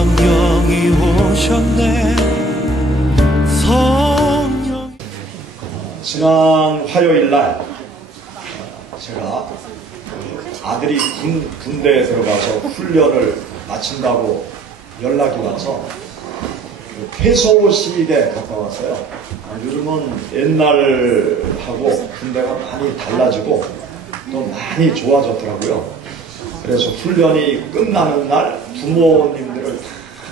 성령이 오셨네. 성령. 지난 화요일날 제가 아들이 군대에 들어가서 훈련을 마친다고 연락이 와서 퇴소식에 갔다 왔어요. 요즘은 옛날하고 군대가 많이 달라지고 또 많이 좋아졌더라고요. 그래서 훈련이 끝나는 날 부모님들을 다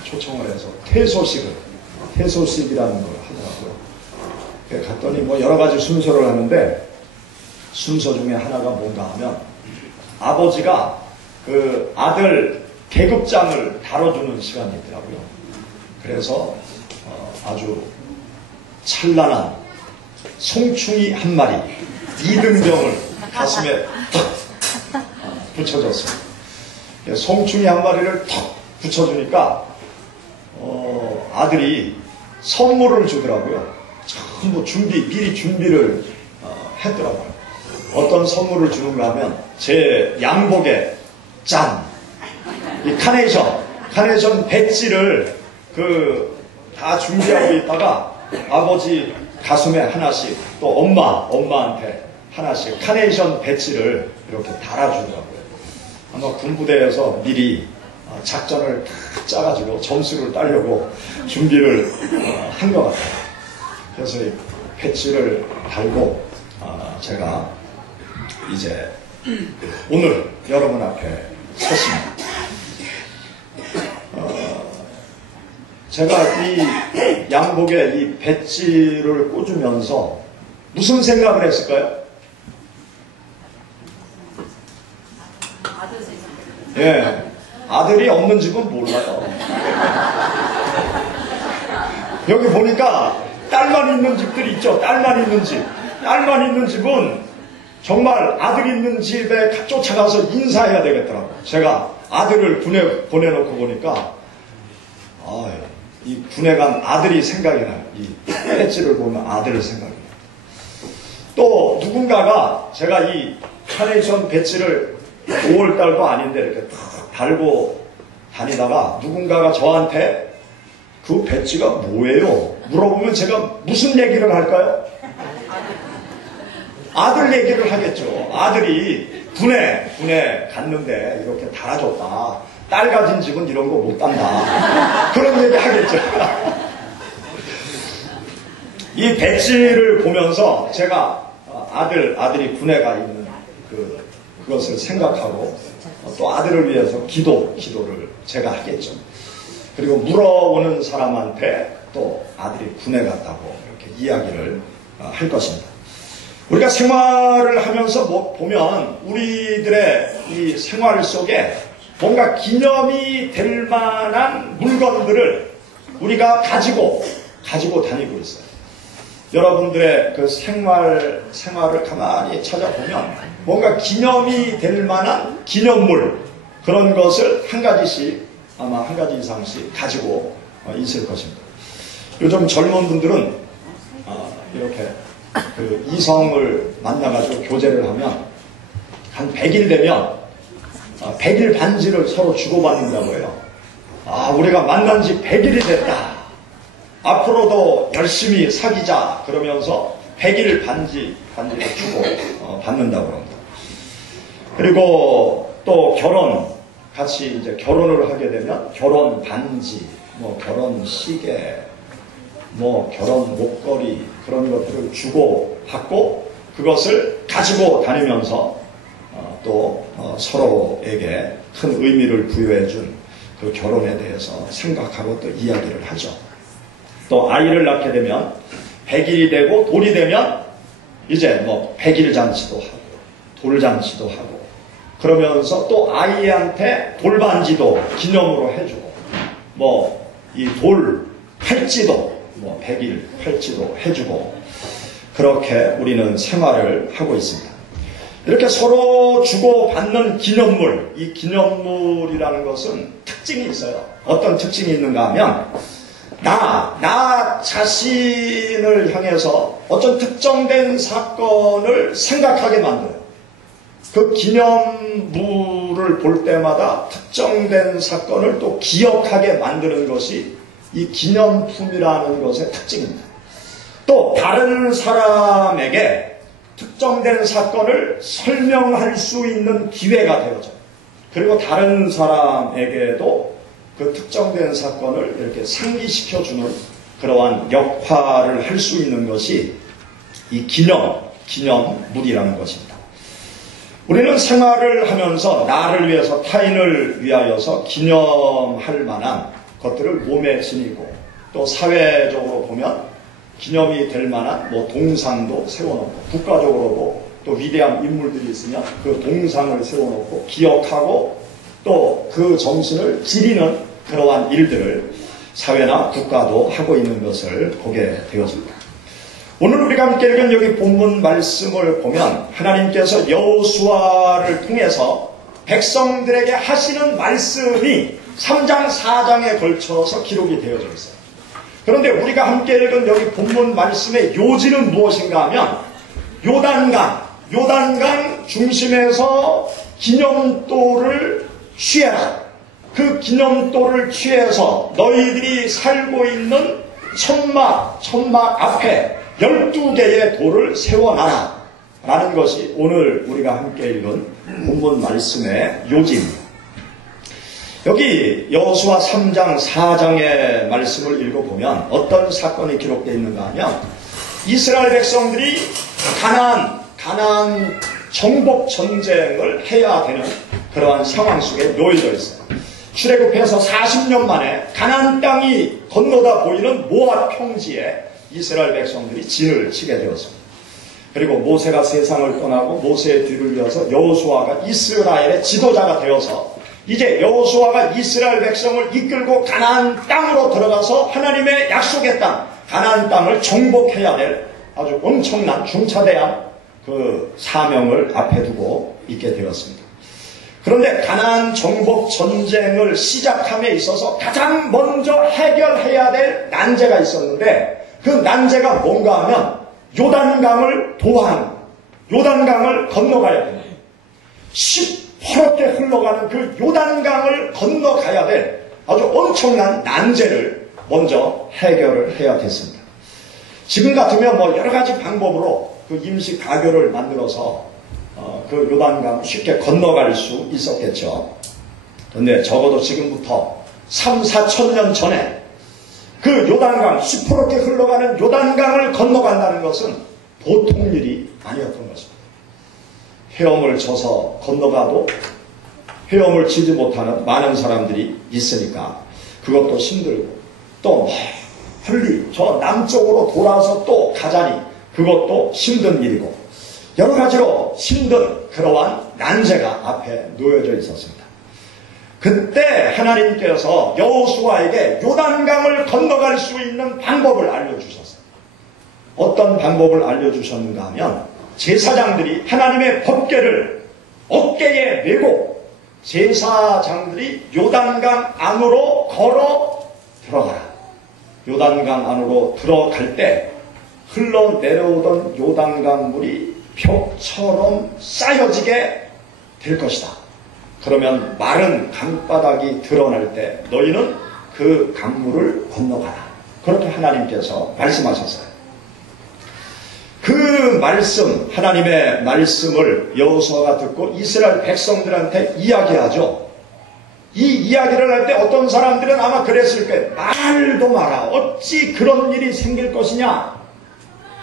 초청을 해서 퇴소식이라는 걸 하더라고요. 갔더니 뭐 여러 가지 순서를 하는데 순서 중에 하나가 뭔가 하면 아버지가 그 아들 계급장을 다뤄주는 시간이 있더라고요. 그래서 아주 찬란한 송충이 한 마리, 이등병을 가슴에 턱 붙여줬습니다. 송충이 한 마리를 턱 붙여주니까 아들이 선물을 주더라고요. 전부 미리 준비를 했더라고요. 어떤 선물을 주는가 하면 제 양복에 짠! 이 카네이션 배지를 다 준비하고 있다가 아버지 가슴에 하나씩 또 엄마한테 하나씩 카네이션 배지를 이렇게 달아주더라고요. 아마 군부대에서 미리 작전을 다 짜가지고 점수를 따려고 준비를 한 것 같아요. 그래서 이 배지를 달고 제가 이제 오늘 여러분 앞에 섰습니다. 제가 이 양복에 이 배지를 꽂으면서 무슨 생각을 했을까요? 예, 아들이 없는 집은 몰라요. 여기 보니까 딸만 있는 집들이 있죠. 딸만 있는 집. 딸만 있는 집은 정말 아들 있는 집에 쫓아가서 인사해야 되겠더라고요. 제가 아들을 군에 보내놓고 보니까 이 군에 간 아들이 생각이 나요. 이 배지를 보면 아들을 생각이 나요. 또 누군가가 제가 이 카네이션 배지를 5월달도 아닌데 이렇게 탁 달고 다니다가 누군가가 저한테 그 배지가 뭐예요? 물어보면 제가 무슨 얘기를 할까요? 아들 얘기를 하겠죠. 아들이 군에 갔는데 이렇게 달아줬다. 딸 가진 집은 이런 거 못 단다. 그런 얘기 하겠죠. 이 배지를 보면서 제가 아들이 군에 가 있는 그것을 생각하고 또 아들을 위해서 기도를 제가 하겠죠. 그리고 물어오는 사람한테 또 아들이 군에 갔다고 이렇게 이야기를 할 것입니다. 우리가 생활을 하면서 보면 우리들의 이 생활 속에 뭔가 기념이 될 만한 물건들을 우리가 가지고 다니고 있어요. 여러분들의 그 생활을 가만히 찾아보면 뭔가 기념이 될 만한 기념물, 그런 것을 아마 한 가지 이상씩 가지고 있을 것입니다. 요즘 젊은 분들은 이렇게 그 이성을 만나가지고 교제를 하면 한 100일 되면 100일 반지를 서로 주고받는다고 해요. 우리가 만난 지 100일이 됐다. 앞으로도 열심히 사귀자. 그러면서 100일 반지를 주고 받는다고 합니다. 그리고 또 같이 이제 결혼을 하게 되면 결혼 반지, 결혼 시계, 결혼 목걸이, 그런 것들을 주고받고 그것을 가지고 다니면서 또 서로에게 큰 의미를 부여해준 그 결혼에 대해서 생각하고 또 이야기를 하죠. 또 아이를 낳게 되면 100일이 되고 돌이 되면 이제 100일 잔치도 하고 돌잔치도 하고 그러면서 또 아이한테 돌반지도 기념으로 해주고 이 돌 팔찌도 100일 팔찌도 해주고 그렇게 우리는 생활을 하고 있습니다. 이렇게 서로 주고받는 기념물, 이 기념물이라는 것은 특징이 있어요. 어떤 특징이 있는가 하면 나 자신을 향해서 어떤 특정된 사건을 생각하게 만들어요. 그 기념물을 기술을 볼 때마다 특정된 사건을 또 기억하게 만드는 것이 이 기념품이라는 것의 특징입니다. 또 다른 사람에게 특정된 사건을 설명할 수 있는 기회가 되어져요. 그리고 다른 사람에게도 그 특정된 사건을 이렇게 상기시켜주는 그러한 역할을 할 수 있는 것이 이 기념물이라는 것입니다. 우리는 생활을 하면서 나를 위해서 타인을 위하여서 기념할 만한 것들을 몸에 지니고 또 사회적으로 보면 기념이 될 만한 동상도 세워놓고 국가적으로도 또 위대한 인물들이 있으면 그 동상을 세워놓고 기억하고 또 그 정신을 기리는 그러한 일들을 사회나 국가도 하고 있는 것을 보게 되었습니다. 오늘 우리가 함께 읽은 여기 본문 말씀을 보면 하나님께서 여호수아를 통해서 백성들에게 하시는 말씀이 3장, 4장에 걸쳐서 기록이 되어져 있어요. 그런데 우리가 함께 읽은 여기 본문 말씀의 요지는 무엇인가 하면 요단강 중심에서 기념돌을 취해라. 그 기념돌을 취해서 너희들이 살고 있는 천막 앞에 12개의 돌을 세워놔라 라는 것이 오늘 우리가 함께 읽은 본문 말씀의 요지입니다. 여기 여호수아 3장 4장의 말씀을 읽어보면 어떤 사건이 기록되어 있는가 하면 이스라엘 백성들이 가나안 정복 전쟁을 해야 되는 그러한 상황 속에 놓여져 있어요. 출애굽해서 40년 만에 가나안 땅이 건너다 보이는 모압 평지에 이스라엘 백성들이 진을 치게 되었습니다. 그리고 모세가 세상을 떠나고 모세의 뒤를 이어서 여호수아가 이스라엘의 지도자가 되어서 이제 여호수아가 이스라엘 백성을 이끌고 가나안 땅으로 들어가서 하나님의 약속의 땅 가나안 땅을 정복해야 될 아주 엄청난 중차대한 그 사명을 앞에 두고 있게 되었습니다. 그런데 가나안 정복 전쟁을 시작함에 있어서 가장 먼저 해결해야 될 난제가 있었는데 그 난제가 뭔가 하면 요단강을 건너가야 됩니다. 시퍼렇게 흘러가는 그 요단강을 건너가야 될 아주 엄청난 난제를 먼저 해결을 해야 됐습니다. 지금 같으면 여러 가지 방법으로 그 임시 가교를 만들어서 그 요단강 쉽게 건너갈 수 있었겠죠. 그런데 적어도 지금부터 3, 4천 년 전에 그 요단강, 시퍼렇게 흘러가는 요단강을 건너간다는 것은 보통 일이 아니었던 것입니다. 헤엄을 쳐서 건너가도 헤엄을 치지 못하는 많은 사람들이 있으니까 그것도 힘들고 또 멀리 저 남쪽으로 돌아서 또 가자니 그것도 힘든 일이고 여러 가지로 힘든 그러한 난제가 앞에 놓여져 있었습니다. 그때 하나님께서 여호수아에게 요단강을 건너갈 수 있는 방법을 알려주셨어요. 어떤 방법을 알려주셨는가 하면 제사장들이 하나님의 법궤를 어깨에 메고 제사장들이 요단강 안으로 걸어 들어가라. 요단강 안으로 들어갈 때 흘러내려오던 요단강 물이 벽처럼 쌓여지게 될 것이다. 그러면 마른 강바닥이 드러날 때 너희는 그 강물을 건너가라. 그렇게 하나님께서 말씀하셨어요. 그 말씀, 하나님의 말씀을 여호수아가 듣고 이스라엘 백성들한테 이야기하죠. 이 이야기를 할 때 어떤 사람들은 아마 그랬을 거예요. 말도 마라. 어찌 그런 일이 생길 것이냐.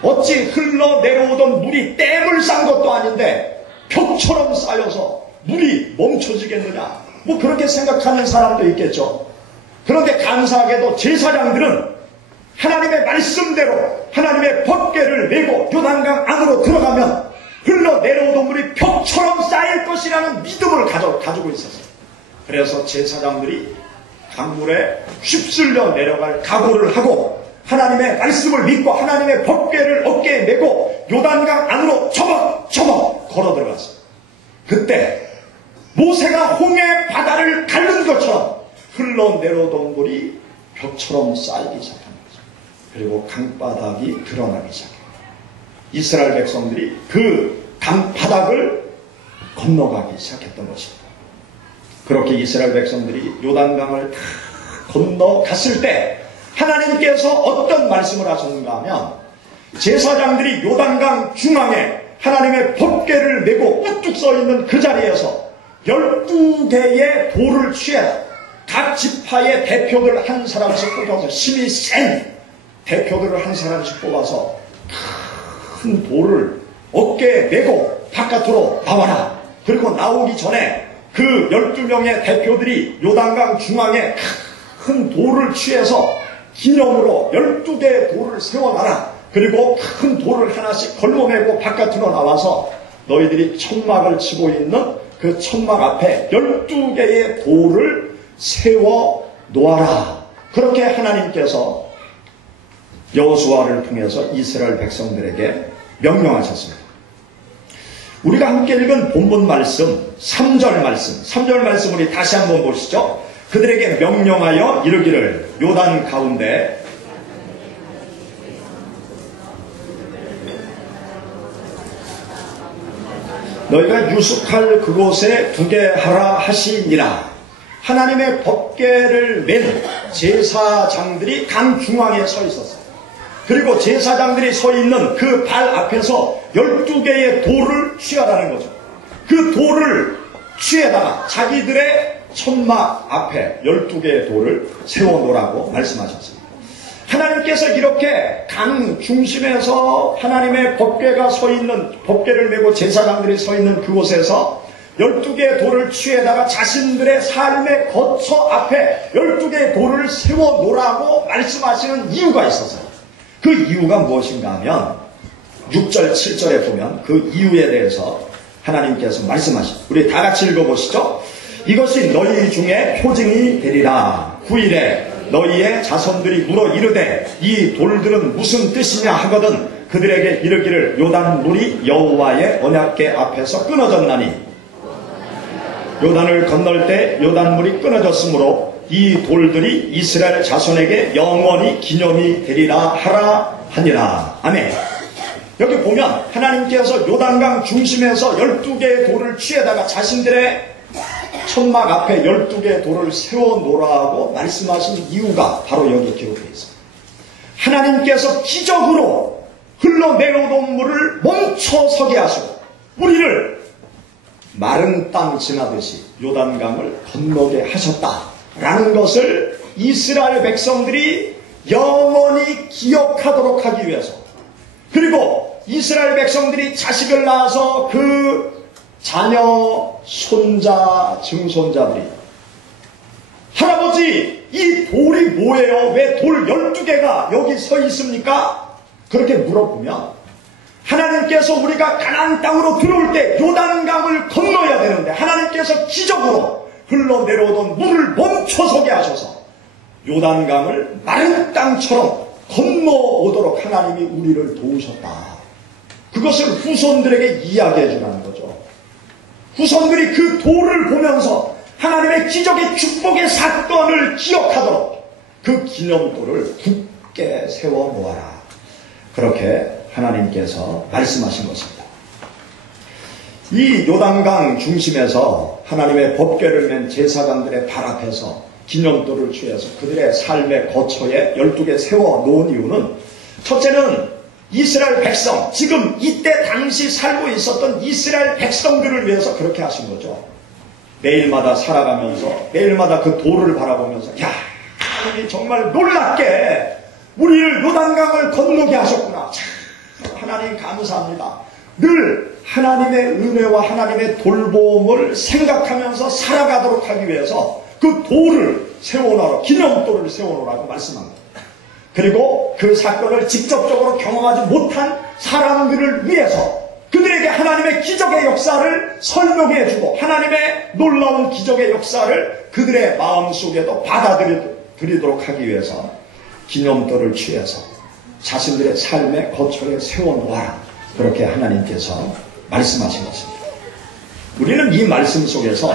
어찌 흘러내려오던 물이 댐을 싼 것도 아닌데 벽처럼 쌓여서 물이 멈춰지겠느냐. 그렇게 생각하는 사람도 있겠죠. 그런데 감사하게도 제사장들은 하나님의 말씀대로 하나님의 법궤를 메고 요단강 안으로 들어가면 흘러내려오던 물이 벽처럼 쌓일 것이라는 믿음을 가지고 있었어요. 그래서 제사장들이 강물에 휩쓸려 내려갈 각오를 하고 하나님의 말씀을 믿고 하나님의 법궤를 어깨에 메고 요단강 안으로 처벅처벅 걸어 들어갔어요. 그때 모세가 홍해 바다를 가른 것처럼 흘러내려오던 물이 벽처럼 쌓이기 시작합니다. 그리고 강바닥이 드러나기 시작해요. 이스라엘 백성들이 그 강바닥을 건너가기 시작했던 것입니다. 그렇게 이스라엘 백성들이 요단강을 다 건너갔을 때 하나님께서 어떤 말씀을 하셨는가 하면 제사장들이 요단강 중앙에 하나님의 법궤를 메고 우뚝 서 있는 그 자리에서 12개의 돌을 취해라. 각 지파의 대표들 한 사람씩 뽑아서 힘이 센 대표들을 한 사람씩 뽑아서 큰 돌을 어깨에 메고 바깥으로 나와라. 그리고 나오기 전에 그 12명의 대표들이 요단강 중앙에 큰 돌을 취해서 기념으로 12개의 돌을 세워놔라. 그리고 큰 돌을 하나씩 걸머매고 바깥으로 나와서 너희들이 천막을 치고 있는 그 천막 앞에 12개의 돌을 세워 놓아라. 그렇게 하나님께서 여호수아를 통해서 이스라엘 백성들에게 명령하셨습니다. 우리가 함께 읽은 본문 말씀 3절 말씀 우리 다시 한번 보시죠. 그들에게 명령하여 이르기를 요단 가운데 너희가 유숙할 그곳에 두게 하라 하시니라. 하나님의 법궤를 맨 제사장들이 강 중앙에 서 있었어요. 그리고 제사장들이 서 있는 그 발 앞에서 12개의 돌을 취하라는 거죠. 그 돌을 취해다가 자기들의 천막 앞에 12개의 돌을 세워놓으라고 말씀하셨습니다. 하나님께서 이렇게 강 중심에서 하나님의 법궤가 서 있는, 법궤를 메고 제사장들이 서 있는 그곳에서 12개의 돌을 취해다가 자신들의 삶의 거처 앞에 12개의 돌을 세워놓으라고 말씀하시는 이유가 있었어요. 그 이유가 무엇인가 하면 6절, 7절에 보면 그 이유에 대해서 하나님께서 말씀하십니다. 우리 다 같이 읽어보시죠. 이것이 너희 중에 표징이 되리라. 9일에 너희의 자손들이 물어 이르되 이 돌들은 무슨 뜻이냐 하거든 그들에게 이르기를 요단 물이 여호와의 언약궤 앞에서 끊어졌나니 요단을 건널 때 요단 물이 끊어졌으므로 이 돌들이 이스라엘 자손에게 영원히 기념이 되리라 하라 하니라. 아멘. 여기 보면 하나님께서 요단강 중심에서 12개의 돌을 취해다가 자신들의 천막 앞에 12개의 돌을 세워놓으라고 말씀하신 이유가 바로 여기 기록되어 있습니다. 하나님께서 기적으로 흘러내려오던 물을 멈춰서게 하시고 우리를 마른 땅 지나듯이 요단강을 건너게 하셨다라는 것을 이스라엘 백성들이 영원히 기억하도록 하기 위해서, 그리고 이스라엘 백성들이 자식을 낳아서 그 자녀, 손자, 증손자들이 할아버지 이 돌이 뭐예요? 왜 돌 12개가 여기 서 있습니까? 그렇게 물어보면 하나님께서 우리가 가나안 땅으로 들어올 때 요단강을 건너야 되는데 하나님께서 기적으로 흘러내려오던 물을 멈춰서게 하셔서 요단강을 마른 땅처럼 건너오도록 하나님이 우리를 도우셨다. 그것을 후손들에게 이야기해 주라는 거죠. 후손들이 그 돌을 보면서 하나님의 기적의 축복의 사건을 기억하도록 그 기념돌을 굳게 세워 놓아라. 그렇게 하나님께서 말씀하신 것입니다. 이 요단강 중심에서 하나님의 법궤를 맨 제사장들의 발 앞에서 기념돌을 취해서 그들의 삶의 거처에 12개 세워 놓은 이유는, 첫째는 이스라엘 백성, 지금 이때 당시 살고 있었던 이스라엘 백성들을 위해서 그렇게 하신 거죠. 매일마다 살아가면서 매일마다 그 돌을 바라보면서 야, 하나님이 정말 놀랍게 우리를 요단강을 건너게 하셨구나. 참, 하나님 감사합니다. 늘 하나님의 은혜와 하나님의 돌봄을 생각하면서 살아가도록 하기 위해서 그 돌을 세워놓으라고, 기념돌을 세워놓으라고 말씀합니다. 그리고 그 사건을 직접적으로 경험하지 못한 사람들을 위해서 그들에게 하나님의 기적의 역사를 설명해주고 하나님의 놀라운 기적의 역사를 그들의 마음속에도 받아들이도록 하기 위해서 기념돌을 취해서 자신들의 삶의 거처에 세워놓아라. 그렇게 하나님께서 말씀하신 것입니다. 우리는 이 말씀 속에서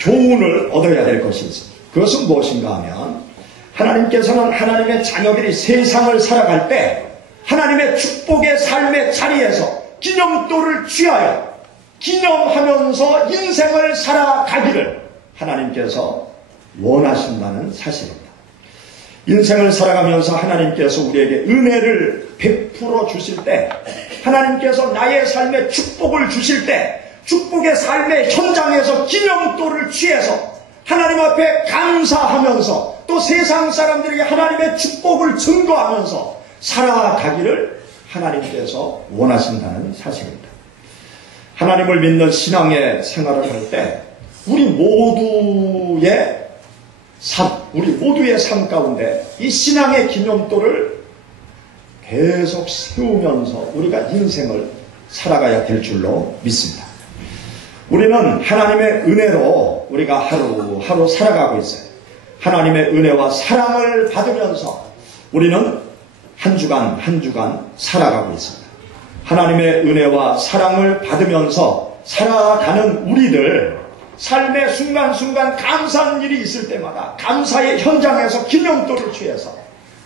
교훈을 얻어야 될 것이 있습니다. 그것은 무엇인가 하면 하나님께서는 하나님의 자녀들이 세상을 살아갈 때 하나님의 축복의 삶의 자리에서 기념돌을 취하여 기념하면서 인생을 살아가기를 하나님께서 원하신다는 사실입니다. 인생을 살아가면서 하나님께서 우리에게 은혜를 베풀어 주실 때, 하나님께서 나의 삶에 축복을 주실 때, 축복의 삶의 현장에서 기념도를 취해서 하나님 앞에 감사하면서 또 세상 사람들에게 하나님의 축복을 증거하면서 살아가기를 하나님께서 원하신다는 사실입니다. 하나님을 믿는 신앙의 생활을 할 때 우리 모두의 삶 가운데 이 신앙의 기념도를 계속 세우면서 우리가 인생을 살아가야 될 줄로 믿습니다. 우리는 하나님의 은혜로 우리가 하루하루 살아가고 있어요. 하나님의 은혜와 사랑을 받으면서 우리는 한 주간 한 주간 살아가고 있습니다. 하나님의 은혜와 사랑을 받으면서 살아가는 우리들, 삶의 순간순간 감사한 일이 있을 때마다 감사의 현장에서 기념도를 취해서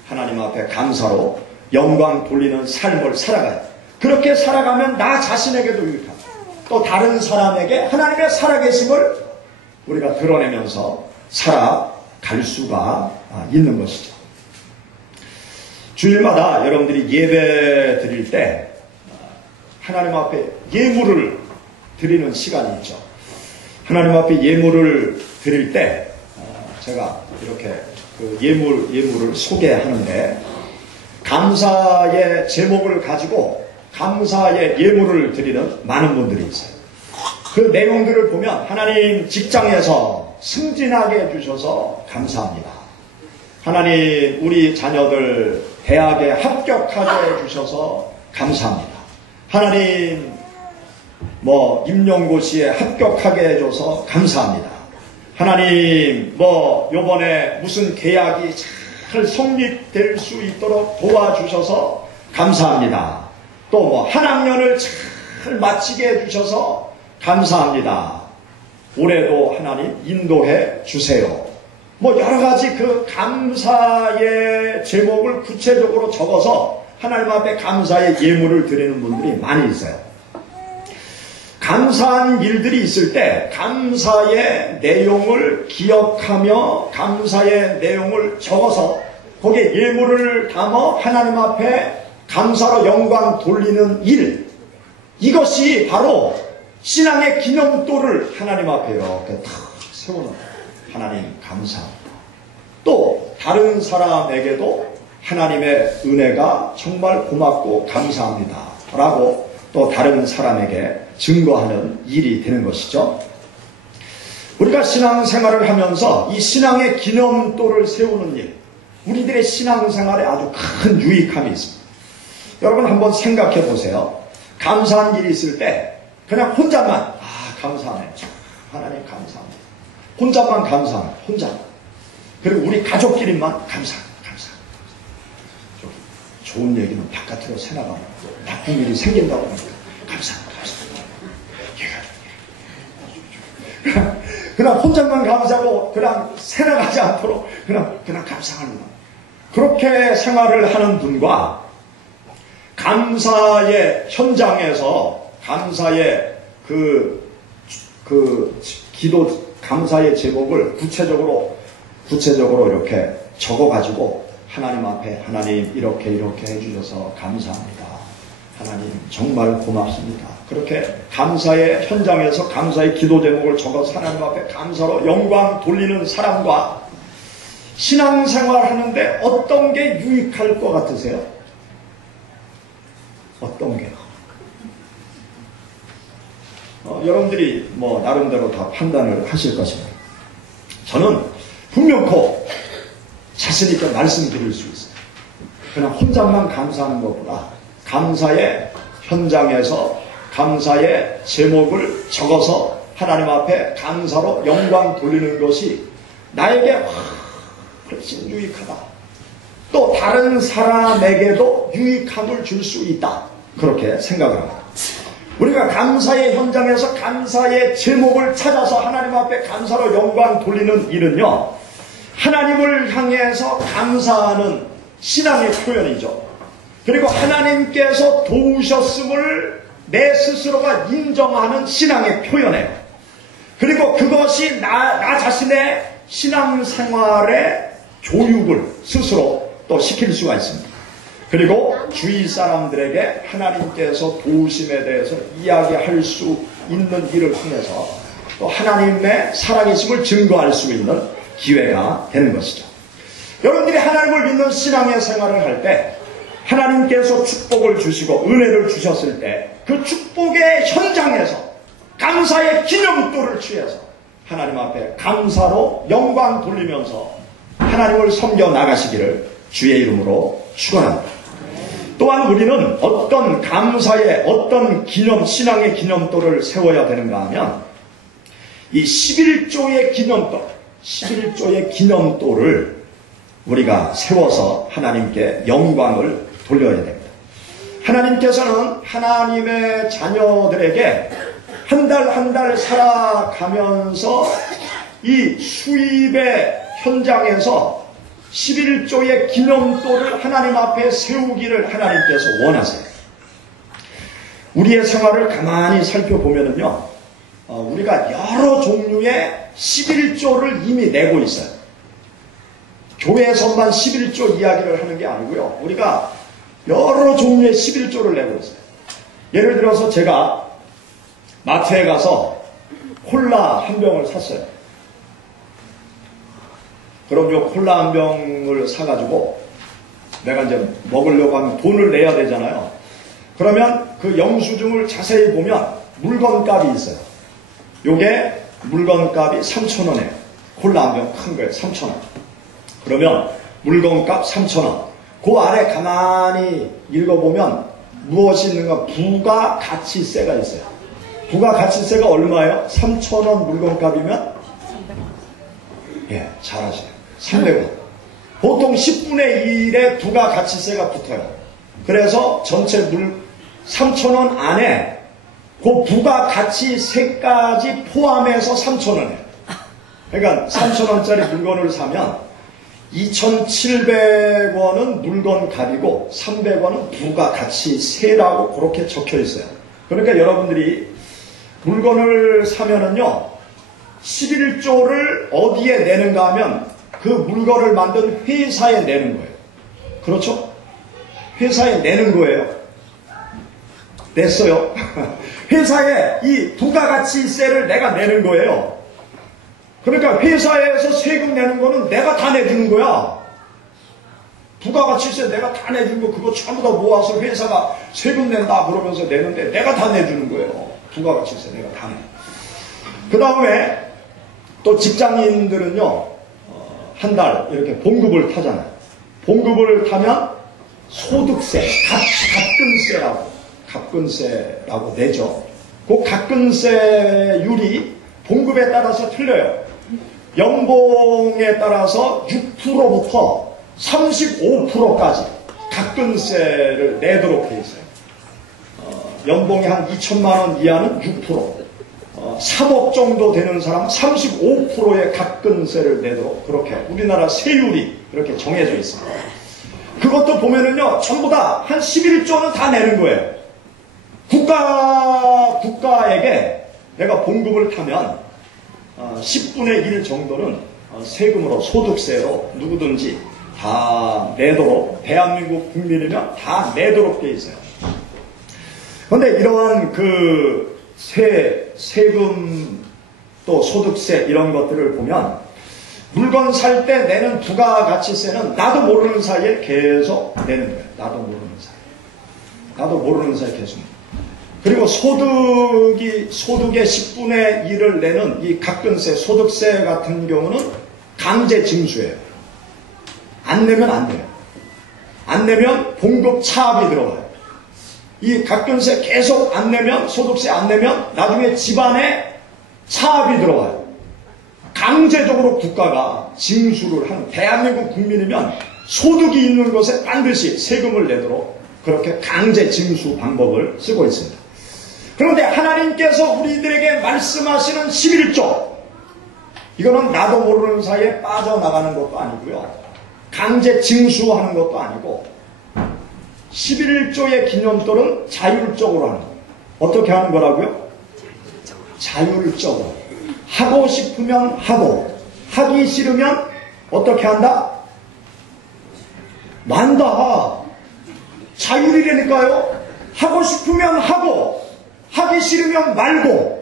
하나님 앞에 감사로 영광 돌리는 삶을 살아가요. 그렇게 살아가면 나 자신에게도 유익하고 또 다른 사람에게 하나님의 살아계심을 우리가 드러내면서 살아갈 수가 있는 것이죠. 주일마다 여러분들이 예배 드릴 때 하나님 앞에 예물을 드리는 시간이 있죠. 하나님 앞에 예물을 드릴 때 제가 이렇게 그 예물을 소개하는데, 감사의 제목을 가지고 감사의 예물을 드리는 많은 분들이 있어요. 그 내용들을 보면 하나님 직장에서 승진하게 해주셔서 감사합니다. 하나님 우리 자녀들 대학에 합격하게 해주셔서 감사합니다. 하나님 임용고시에 합격하게 해줘서 감사합니다. 하나님 요번에 무슨 계약이 잘 성립될 수 있도록 도와주셔서 감사합니다. 또 한 학년을 잘 마치게 해주셔서 감사합니다. 올해도 하나님 인도해 주세요. 여러 가지 그 감사의 제목을 구체적으로 적어서 하나님 앞에 감사의 예물을 드리는 분들이 많이 있어요. 감사한 일들이 있을 때 감사의 내용을 기억하며 감사의 내용을 적어서 거기에 예물을 담아 하나님 앞에 감사로 영광 돌리는 일, 이것이 바로 신앙의 기념도를 하나님 앞에 이렇게 탁 세우는, 하나님 감사합니다. 또 다른 사람에게도 하나님의 은혜가 정말 고맙고 감사합니다 라고 또 다른 사람에게 증거하는 일이 되는 것이죠. 우리가 신앙생활을 하면서 이 신앙의 기념도를 세우는 일, 우리들의 신앙생활에 아주 큰 유익함이 있습니다. 여러분 한번 생각해 보세요. 감사한 일이 있을 때 그냥 혼자만 감사하네, 하나님 감사합니다, 혼자만 감사합니다, 혼자. 그리고 우리 가족끼리만 감사합니다. 좋은 얘기는 바깥으로 새나가고 나쁜 일이 생긴다고 하니까 감사합니다. 그냥 혼자만 감사하고 그냥 새나가지 않도록 그냥 감사합니다. 그렇게 생활을 하는 분과 감사의 현장에서 감사의 감사의 제목을 구체적으로 이렇게 적어가지고 하나님 앞에 하나님 이렇게 해주셔서 감사합니다. 하나님 정말 고맙습니다. 그렇게 감사의 현장에서 감사의 기도 제목을 적어서 하나님 앞에 감사로 영광 돌리는 사람과 신앙생활 하는데 어떤 게 유익할 것 같으세요? 어떤 게? 여러분들이 나름대로 다 판단을 하실 것입니다. 저는 분명코 자신 있게 말씀드릴 수 있어요. 그냥 혼자만 감사하는 것보다 감사의 현장에서 감사의 제목을 적어서 하나님 앞에 감사로 영광 돌리는 것이 나에게 훨씬 유익하다. 또 다른 사람에게도 유익함을 줄 수 있다. 그렇게 생각을 합니다. 우리가 감사의 현장에서 감사의 제목을 찾아서 하나님 앞에 감사로 영광 돌리는 일은요, 하나님을 향해서 감사하는 신앙의 표현이죠. 그리고 하나님께서 도우셨음을 내 스스로가 인정하는 신앙의 표현이에요. 그리고 그것이 나 자신의 신앙생활의 교육을 스스로 또 시킬 수가 있습니다. 그리고 주위 사람들에게 하나님께서 도우심에 대해서 이야기할 수 있는 일을 통해서 또 하나님의 살아계심을 증거할 수 있는 기회가 되는 것이죠. 여러분들이 하나님을 믿는 신앙의 생활을 할 때 하나님께서 축복을 주시고 은혜를 주셨을 때 그 축복의 현장에서 감사의 기념도를 취해서 하나님 앞에 감사로 영광 돌리면서 하나님을 섬겨 나가시기를 주의 이름으로 축원합니다. 또한 우리는 어떤 감사의 어떤 기념, 신앙의 기념도를 세워야 되는가 하면 이 11조의 기념도, 11조의 기념도를 우리가 세워서 하나님께 영광을 돌려야 됩니다. 하나님께서는 하나님의 자녀들에게 한 달 한 달 살아가면서 이 수입의 현장에서 11조의 기념도를 하나님 앞에 세우기를 하나님께서 원하세요. 우리의 생활을 가만히 살펴보면요, 우리가 여러 종류의 11조를 이미 내고 있어요. 교회에서만 11조 이야기를 하는 게 아니고요, 우리가 여러 종류의 11조를 내고 있어요. 예를 들어서 제가 마트에 가서 콜라 한 병을 샀어요. 그럼 요 콜라 한 병을 사가지고 내가 이제 먹으려고 하면 돈을 내야 되잖아요. 그러면 그 영수증을 자세히 보면 물건값이 있어요. 요게 물건값이 3,000원이에요. 콜라 한 병 큰 거예요. 3,000원. 그러면 물건값 3,000원. 그 아래 가만히 읽어보면 무엇이 있는가? 부가가치세가 있어요. 부가가치세가 얼마예요? 3,000원 물건값이면? 예, 잘하시네요. 300원. 보통 10분의 1의 부가가치세가 붙어요. 그래서 전체 3,000원 안에 그 부가가치세까지 포함해서 3,000원이에요. 그러니까 3,000원짜리 물건을 사면 2,700원은 물건값이고 300원은 부가가치세라고 그렇게 적혀 있어요. 그러니까 여러분들이 물건을 사면은요, 11조를 어디에 내는가 하면 그 물건을 만든 회사에 내는 거예요. 그렇죠? 회사에 내는 거예요. 냈어요. 회사에 이 부가가치세를 내가 내는 거예요. 그러니까 회사에서 세금 내는 거는 내가 다 내주는 거야. 부가가치세 내가 다 내준 거 그거 전부 다 모아서 회사가 세금 낸다 그러면서 내는데 내가 다 내주는 거예요. 부가가치세 내가 다 내. 그 다음에 또 직장인들은요, 한 달 이렇게 봉급을 타잖아요. 봉급을 타면 소득세, 갑근세라고 내죠. 그 갑근세율이 봉급에 따라서 틀려요. 연봉에 따라서 6%부터 35%까지 갑근세를 내도록 돼 있어요. 연봉이 한 2천만 원 이하는 6%, 3억 정도 되는 사람은 35%의 갑근세를 내도록 그렇게 우리나라 세율이 이렇게 정해져 있습니다. 그것도 보면은요, 전부 다 한 11조는 다 내는 거예요. 국가에게 내가 봉급을 타면 10분의 1 정도는 세금으로, 소득세로 누구든지 다 내도록, 대한민국 국민이면 다 내도록 돼 있어요. 그런데 이러한 그 세금 또 소득세 이런 것들을 보면 물건 살 때 내는 부가가치세는 나도 모르는 사이에 계속 내는 거예요. 나도 모르는 사이에 계속. 그리고 소득의 10분의 1을 내는 이 갑근세, 소득세 같은 경우는 강제 징수예요. 안 내면 안 돼요. 안 내면 봉급 차압이 들어가요. 이 갑근세 계속 안 내면, 소득세 안 내면 나중에 집안에 차압이 들어와요. 강제적으로 국가가 징수를 하는, 대한민국 국민이면 소득이 있는 것에 반드시 세금을 내도록 그렇게 강제 징수 방법을 쓰고 있습니다. 그런데 하나님께서 우리들에게 말씀하시는 11조, 이거는 나도 모르는 사이에 빠져나가는 것도 아니고요, 강제 징수하는 것도 아니고, 11조의 기념도는 자율적으로 하는 거예요. 어떻게 하는 거라고요? 자율적으로. 하고 싶으면 하고, 하기 싫으면 어떻게 한다? 만다. 자율이라니까요. 하고 싶으면 하고, 하기 싫으면 말고.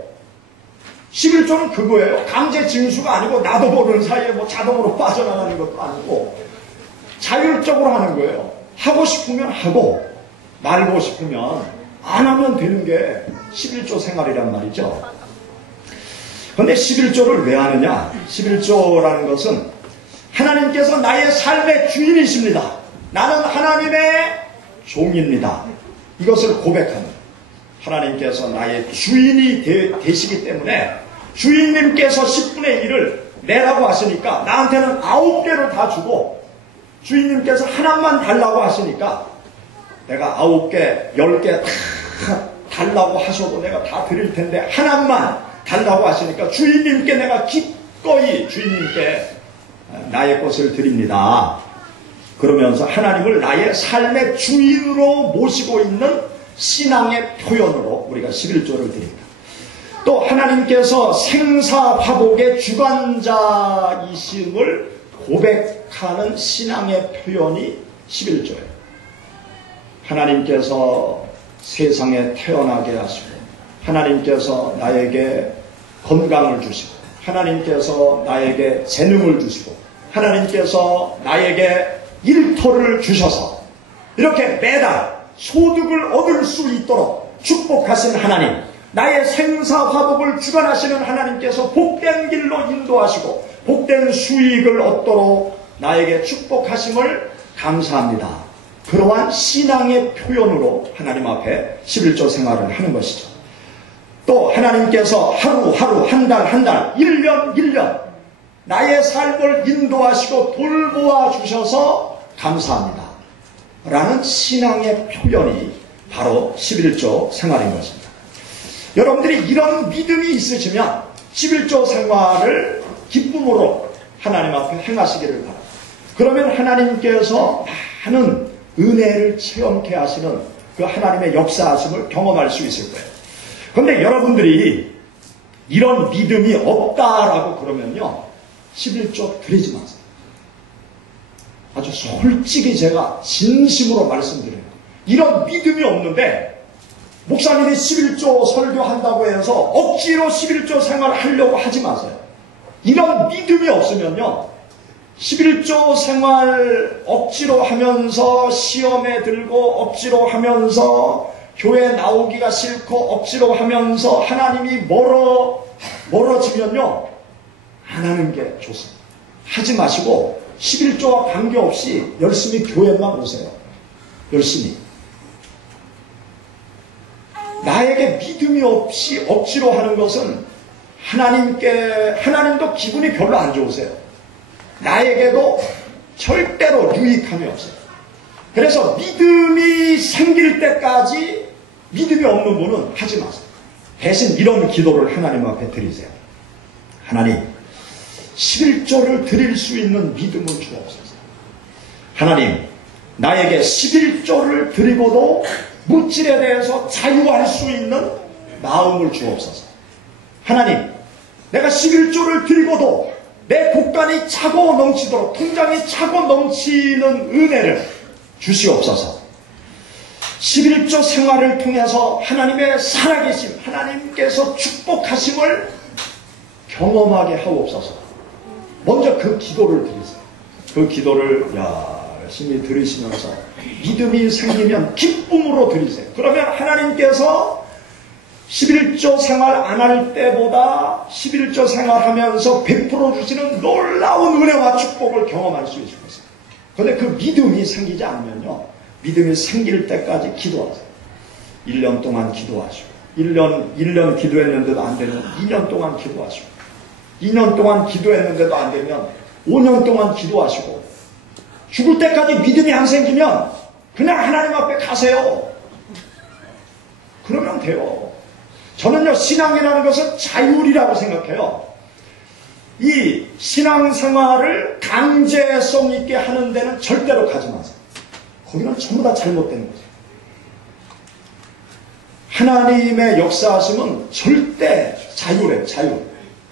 11조는 그거예요. 강제 징수가 아니고 나도 모르는 사이에 뭐 자동으로 빠져나가는 것도 아니고 자율적으로 하는 거예요. 하고 싶으면 하고 말고 싶으면 안 하면 되는 게 11조 생활이란 말이죠. 그런데 11조를 왜 하느냐? 11조라는 것은 하나님께서 나의 삶의 주인이십니다. 나는 하나님의 종입니다. 이것을 고백하는, 하나님께서 나의 주인이 되시기 때문에 주인님께서 10분의 1을 내라고 하시니까 나한테는 9개를 다 주고, 주인님께서 하나만 달라고 하시니까 내가 9개, 10개 다 달라고 하셔도 내가 다 드릴 텐데 하나만 달라고 하시니까 주인님께 내가 기꺼이 주인님께 나의 것을 드립니다. 그러면서 하나님을 나의 삶의 주인으로 모시고 있는 신앙의 표현으로 우리가 11조를 드립니다. 또 하나님께서 생사화복의 주관자이심을 고백하는 신앙의 표현이 11조예요. 하나님께서 세상에 태어나게 하시고, 하나님께서 나에게 건강을 주시고, 하나님께서 나에게 재능을 주시고, 하나님께서 나에게 일터를 주셔서 이렇게 매달 소득을 얻을 수 있도록 축복하신 하나님, 나의 생사화복을 주관하시는 하나님께서 복된 길로 인도하시고 복된 수익을 얻도록 나에게 축복하심을 감사합니다. 그러한 신앙의 표현으로 하나님 앞에 11조 생활을 하는 것이죠. 또 하나님께서 하루하루, 한 달, 1년 나의 삶을 인도하시고 돌보아 주셔서 감사합니다 라는 신앙의 표현이 바로 11조 생활인 것입니다. 여러분들이 이런 믿음이 있으시면 11조 생활을 기쁨으로 하나님 앞에 행하시기를 바랍니다. 그러면 하나님께서 많은 은혜를 체험케 하시는 그 하나님의 역사하심을 경험할 수 있을 거예요. 그런데 여러분들이 이런 믿음이 없다라고 그러면요, 11조 드리지 마세요. 아주 솔직히 제가 진심으로 말씀드려요. 이런 믿음이 없는데 목사님이 11조 설교한다고 해서 억지로 11조 생활하려고 하지 마세요. 이런 믿음이 없으면요, 11조 생활 억지로 하면서 시험에 들고 억지로 하면서 교회 나오기가 싫고 억지로 하면서 하나님이 멀어지면요, 안 하는 게 좋습니다. 하지 마시고 11조와 관계없이 열심히 교회만 오세요. 열심히. 나에게 믿음이 없이 억지로 하는 것은 하나님도 기분이 별로 안 좋으세요. 나에게도 절대로 유익함이 없어요. 그래서 믿음이 생길 때까지 믿음이 없는 분은 하지 마세요. 대신 이런 기도를 하나님 앞에 드리세요. 하나님, 11조를 드릴 수 있는 믿음을 주옵소서. 하나님, 나에게 11조를 드리고도 물질에 대해서 자유할 수 있는 마음을 주옵소서. 하나님, 내가 11조를 드리고도 내 곳간이 차고 넘치도록, 통장이 차고 넘치는 은혜를 주시옵소서. 11조 생활을 통해서 하나님의 살아계심, 하나님께서 축복하심을 경험하게 하옵소서. 먼저 그 기도를 드리세요. 그 기도를 열심히 들으시면서 믿음이 생기면 기쁨으로 드리세요. 그러면 하나님께서 11조 생활 안 할 때보다 11조 생활하면서 베풀어 주시는 놀라운 은혜와 축복을 경험할 수 있을 것입니다. 그런데 그 믿음이 생기지 않으면요, 믿음이 생길 때까지 기도하세요. 1년 동안 기도하시고, 1년 기도했는데도 안 되면 2년 동안 기도하시고, 2년 동안 기도했는데도 안 되면 5년 동안 기도하시고, 죽을 때까지 믿음이 안 생기면 그냥 하나님 앞에 가세요. 그러면 돼요. 저는요, 신앙이라는 것은 자율이라고 생각해요. 이 신앙생활을 강제성 있게 하는 데는 절대로 가지 마세요. 거기는 전부 다 잘못된 거죠. 하나님의 역사하심은 절대 자율이에요, 자율.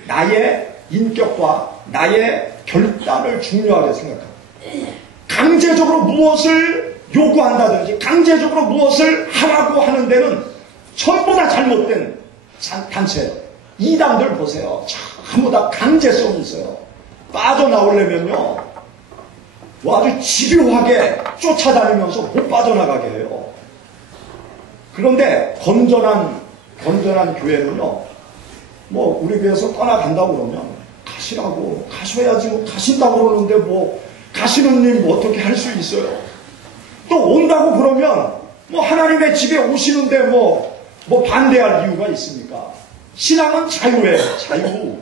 나의 인격과 나의 결단을 중요하게 생각합니다. 강제적으로 무엇을 요구한다든지 강제적으로 무엇을 하라고 하는 데는 전부 다 잘못된 단체예요. 이단들 보세요. 전부 다 강제성이 있어요. 빠져나오려면요, 뭐 아주 집요하게 쫓아다니면서 못 빠져나가게 해요. 그런데 건전한 교회는요, 뭐 우리 교회에서 떠나간다고 그러면 가시라고, 가셔야지, 뭐 가신다고 그러는데 뭐 가시는 님 뭐 어떻게 할 수 있어요? 또 온다고 그러면 뭐 하나님의 집에 오시는데 뭐 반대할 이유가 있습니까? 신앙은 자유예요.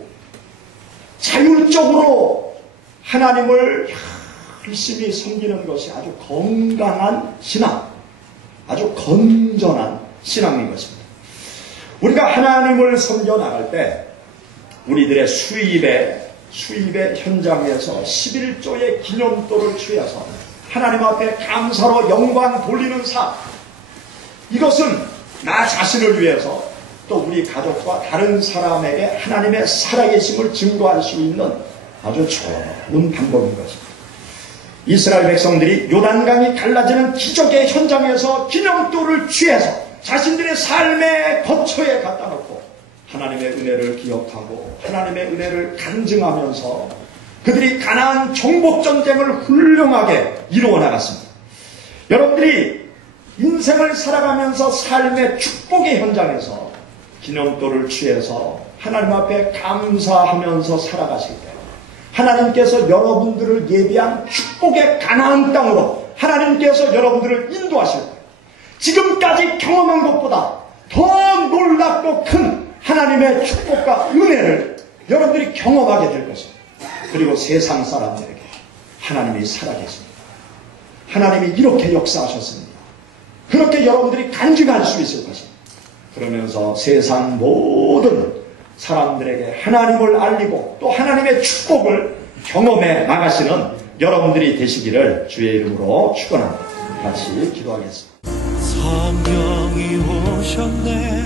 자율적으로 하나님을 열심히 섬기는 것이 아주 건강한 신앙, 아주 건전한 신앙인 것입니다. 우리가 하나님을 섬겨 나갈 때 우리들의 수입의 현장에서 11조의 기념도를 취해서 하나님 앞에 감사로 영광 돌리는 삶, 이것은 나 자신을 위해서 또 우리 가족과 다른 사람에게 하나님의 살아계심을 증거할 수 있는 아주 좋은 방법인 것입니다. 이스라엘 백성들이 요단강이 갈라지는 기적의 현장에서 기념도를 취해서 자신들의 삶의 거처에 갖다 놓고 하나님의 은혜를 기억하고 하나님의 은혜를 간증하면서 그들이 가나안 정복전쟁을 훌륭하게 이루어 나갔습니다. 여러분들이 인생을 살아가면서 삶의 축복의 현장에서 기념도를 취해서 하나님 앞에 감사하면서 살아가실 때 하나님께서 여러분들을 예비한 축복의 가나안 땅으로 하나님께서 여러분들을 인도하실 거예요. 지금까지 경험한 것보다 더 놀랍고 큰 하나님의 축복과 은혜를 여러분들이 경험하게 될 것입니다. 그리고 세상 사람들에게 하나님이 살아계십니다. 하나님이 이렇게 역사하셨습니다. 그렇게 여러분들이 간증할 수 있을 것입니다. 그러면서 세상 모든 사람들에게 하나님을 알리고 또 하나님의 축복을 경험해 나가시는 여러분들이 되시기를 주의 이름으로 축원합니다. 같이 기도하겠습니다. 성령이 오셨네.